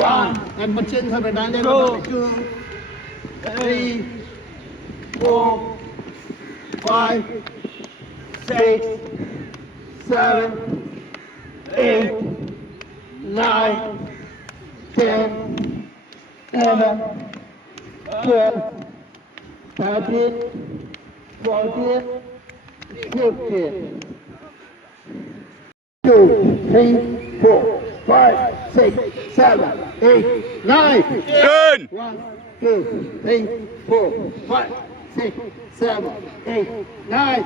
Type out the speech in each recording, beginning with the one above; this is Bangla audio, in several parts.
1 একবার চেঞ্জ হবে ডাইনে 2 3 4 5 6 7 8 9 10 11 12 13 14 15 2 3 4 5 6 7 8 9 10 1 2 3 4 5 6 7 8 9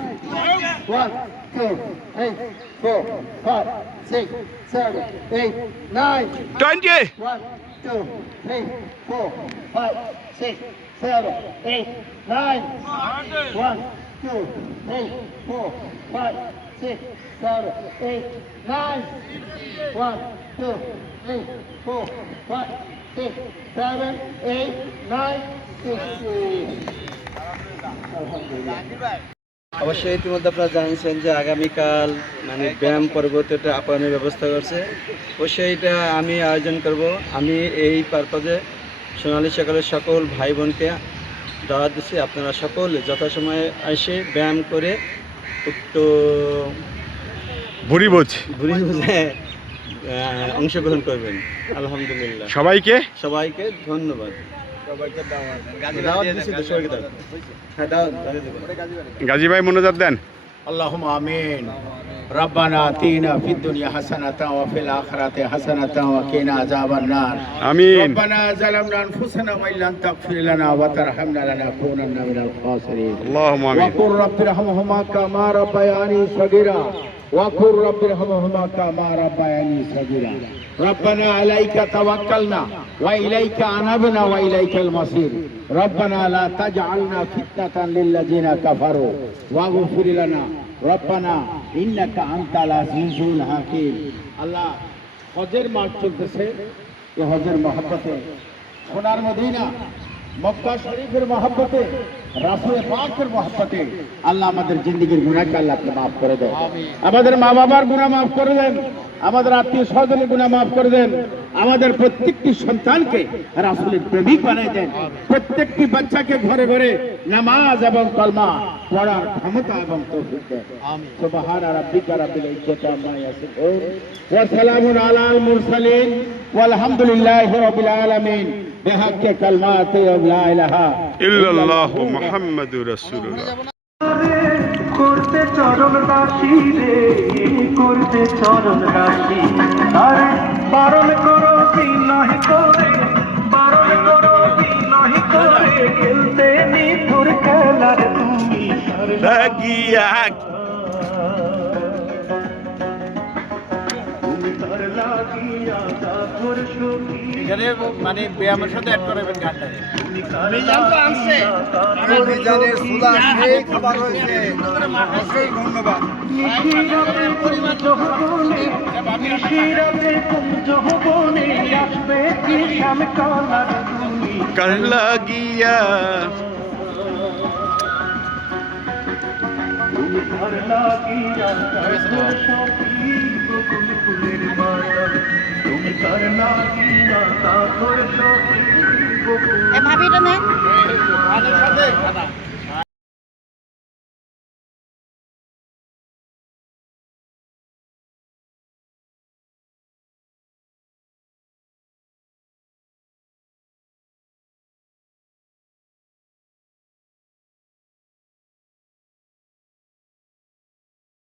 1 2 3 4 5 6 7 8 9 20 1 2 3 4 5 6 7 8 9 1 2 3 4 5 6 7 8 9 1 2 3 4 5 6 7 8 9 অবশ্যই ইতিমধ্যে আপনারা জানিয়েছেন যে আগামীকাল মানে ব্যায়াম পরবর্তীতে আপ্যায়নের ব্যবস্থা করছে। অবশ্যই এটা আমি আয়োজন করব। আমি এই পারপাজে সোনালী সকালের সকল ভাই বোনকে দাওয়াত দিচ্ছি, আপনারা সকলে যথাসময়ে এসে ব্যায়াম করে একটু ভুরি বোঝ বুঝে অংশগ্রহণ করবেন। আলহামদুলিল্লাহ সবাইকে ধন্যবাদ। গাজী ভাই মনোজাত দেন। اللهم آمين ربنا آتنا في الدنيا حسنة وفي الآخرة حسنة وقنا عذاب النار آمين. ربنا ظلمنا أنفسنا وإن لم تغفر لنا وترحمنا لنكونن من الخاسرين اللهم آمين. وقل رب ارحمهما كما ربياني صغيرا وقل رب ارحمهما كما ربياني صغيرا ربنا عليك توكلنا وإليك أنبنا وإليك المصير ربنا لا تجعلنا فتنة للذين كفروا واغفر لنا ربنا إنك أنت العزيز الحكيم الله হজের মাস চলতেছে। এই হজের মহব্বতে সোনার মদিনা মক্কা শরীফের মহব্বতে রাসূল পাকের মহব্বতে আল্লাহ আমাদের জিন্দেগির গুনাহকে আল্লাহ আপনি মাফ করে দেন, আমাদের মা বাবার গুনাহ মাফ করে দেন, আমাদের আত্মীয় স্বজনের গুনাহ মাফ করে দেন, আমাদের প্রত্যেকটি সন্তানকে রাসূলের প্রেমিক বানিয়ে দেন, প্রত্যেকটি বাচ্চাকে ঘরে ঘরে নামাজ এবং কলমা পড়ার ক্ষমতা এবং তৌফিক দেন। সুবহান রাব্বিকা রাব্বিল ইজ্জাতি আম্মা ইয়াসিফুন ওয়া সালামুন আলাল মুরসালিন ওয়ালহামদুলিল্লাহি রাব্বিল আলামিন বিহাক্কি কালমাতি লা ইলাহা ইল্লাল্লাহু মুহাম্মাদুর রাসূলুল্লাহ। করতে চরণ দাসী রে, করতে চরণ দাসী, আরে বারণ করো নহি করে, বারণ করো নহি করে, খেলতে নিঠুর খেলার তুমি লাগিয়া তুমি তার লাগিয়া তার সখী, এখানে মানে ব্যায়ামের সাথে অ্যাড করাবেন গানটা। মিজান তো আনছে, মিজানের সুলা সেই খাবার হয়েছে, সেই ধন্যবাদ। নিশিরাতে কুঞ্জ ভবনে আসবে কি শ্যাম কালার তুমি, কার লাগিয়া তুমি তার লাগিয়া তার সখী, বকুল ফুলের মালা, তুমি তার লাগিয়া তার সখী, বকুল ভাবিটা নেন গানের সাথে